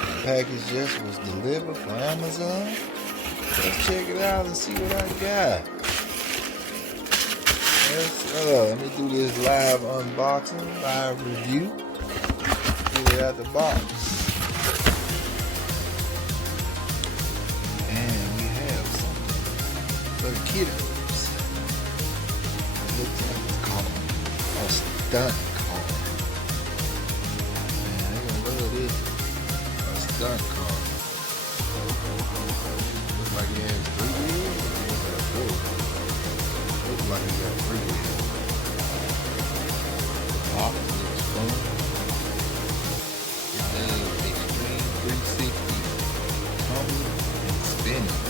The package just was delivered from Amazon. Let's check it out and see what I got. Let me do this live unboxing, live review. Get it out the box. And we have something for the kiddos. It looks like it's called a stunt car. Man, they're gonna love this. A stunt car. Looks like it has 3 wheels. Looks like it got 3 wheels. The box looks fun. It does extreme 360 tumbling and spinning.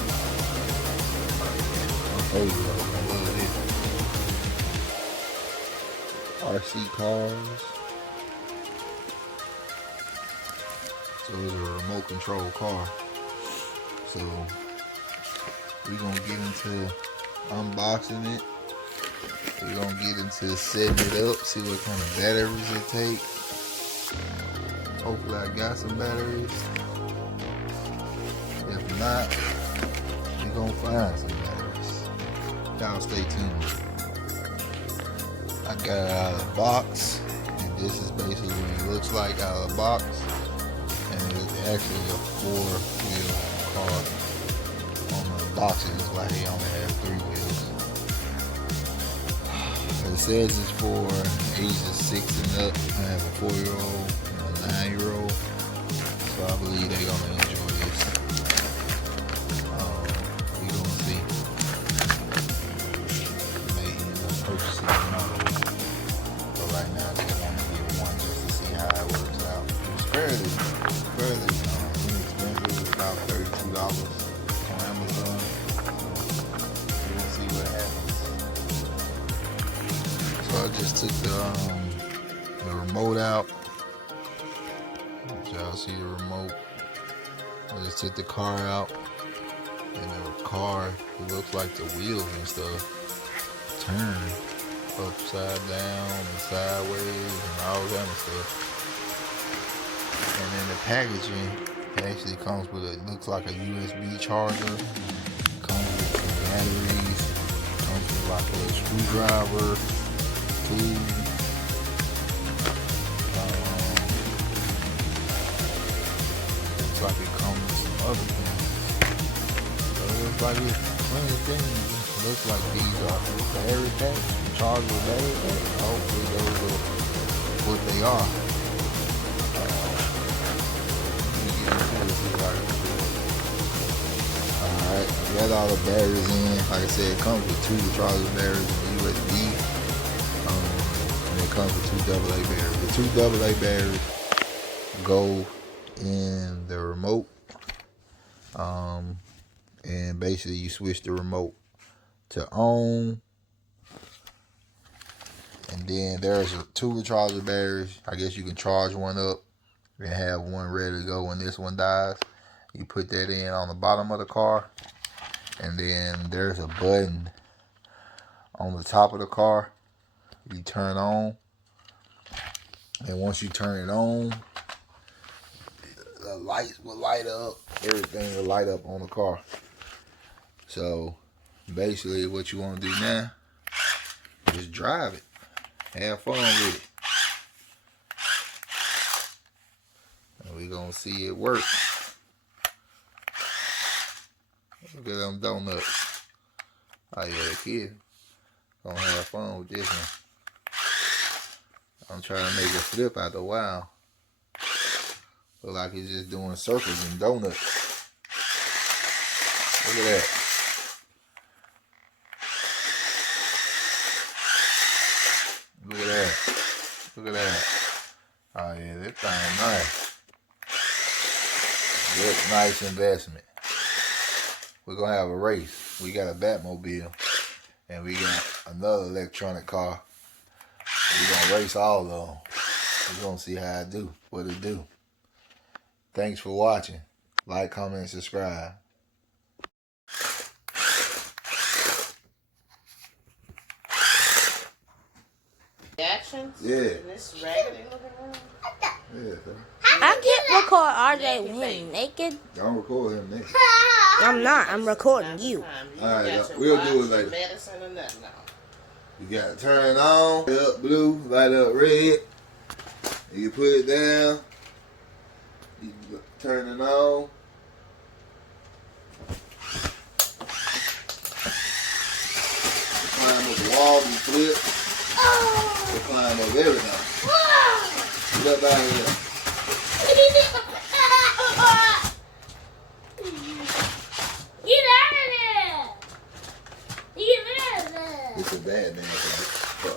I love this. RC cars. So it's a remote control car. So we're gonna get into unboxing it. We're gonna get into setting it up, see what kind of batteries it takes. Hopefully I got some batteries. If not, we're gonna find some batteries. Y'all stay tuned. I got it out of the box, and this is basically what it looks like out of the box. And it's actually a 4-wheel car. On the box it looks like he only has 3 wheels. It says it's for ages 6 and up. I have a 4-year-old and a 9-year-old, so I believe they're gonna enjoy this. We gonna see. May end up purchasing another one, but right now I just want to get one just to see how it works out. It's fairly inexpensive, about $32 on Amazon. We'll see what happens. So I just took the remote out. Y'all see the remote? I just took the car out, and the car, it looks like the wheels and stuff turn upside down and sideways and all kind of stuff. And then the packaging actually comes with it looks like a USB charger. Comes with some batteries. Comes with like a little screwdriver, tool. Looks like it comes with some other things. So it looks like it's plenty of things. It looks like these are battery packs, chargeable battery packs. Hopefully those are what they are. Alright, we got all the batteries in. Like I said, it comes with 2 rechargeable batteries and USB. And it comes with 2 AA batteries. The 2 AA batteries go in the remote. And basically you switch the remote to on. And then there's 2 rechargeable batteries. I guess you can charge one up and have one ready to go when this one dies. You put that in on the bottom of the car, and then there's a button on the top of the car you turn on, and once you turn it on, the lights will light up. Everything will light up on the car. So basically what you want to do now is drive it, have fun with it. We're gonna see it work. Look at them donuts. Oh yeah, the kid gonna have fun with this one. I'm trying to make it flip out the wow. Look like he's just doing circles and donuts. Look at that. Look at that. Look at that. Oh yeah, that thing nice. Good, nice investment. We're gonna have a race. We got a Batmobile, and we got another electronic car. We're gonna race all of them. We're gonna see how it do, what it do. Thanks for watching. Like, comment, and subscribe. Actions? Yeah. In this raggedy looking room? Yeah. I get what record RJ with him naked. Don't record him naked. I'm not. I'm recording you. Alright, we'll do it later. Medicine or nothing. You gotta turn it on. Light up blue, light up red. You put it down. You turn it on. You climb up the wall, you flip. You climb up everything. Get up out of there. Get out of there! Get out of there! It's a bad man, but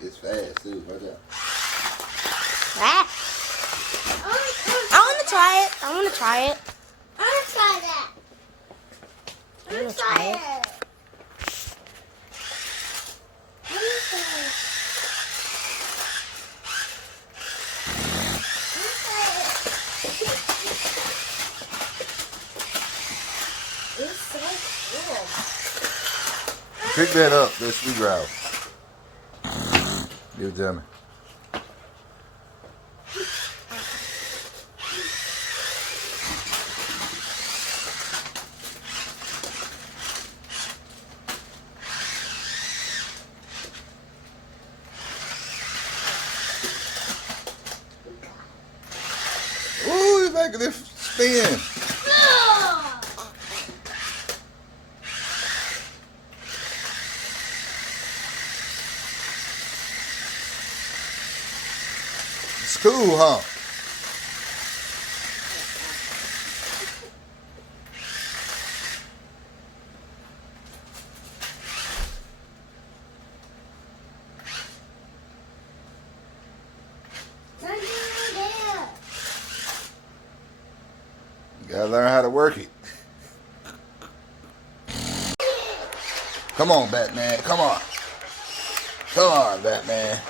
it's fast too. Watch out. Ah. I want to try it. I want to try it. I want to try that. I want to try it. It's so cool. Pick that up, that screwdriver. Give it to me. Ooh, you're making it spin. It's cool, huh? You gotta learn how to work it. Come on, Batman. Come on. Come on, Batman.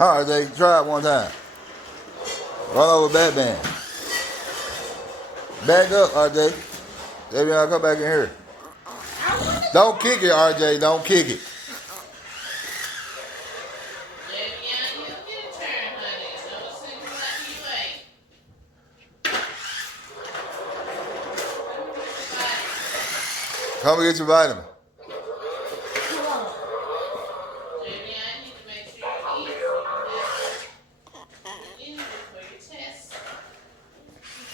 All right, Jay, try it one time. Run over Batman. Back up, RJ. Maybe I'll come back in here. Don't kick it, RJ. Don't kick it. Come and get your vitamin.